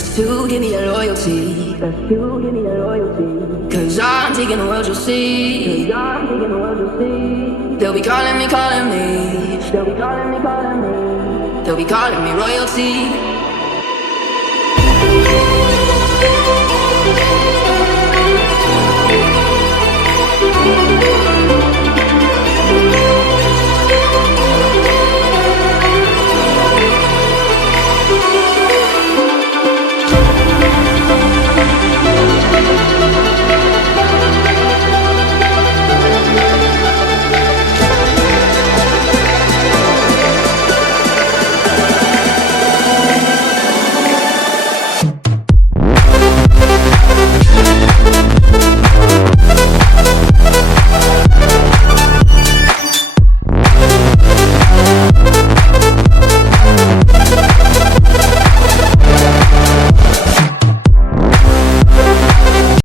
Best to give me that loyalty. Best to give me that loyalty. Cause I'm taking the world, you'll see. Cause I'm taking the world, you'll see. They'll be calling me, calling me. They'll be calling me, calling me. They'll be calling me royalty.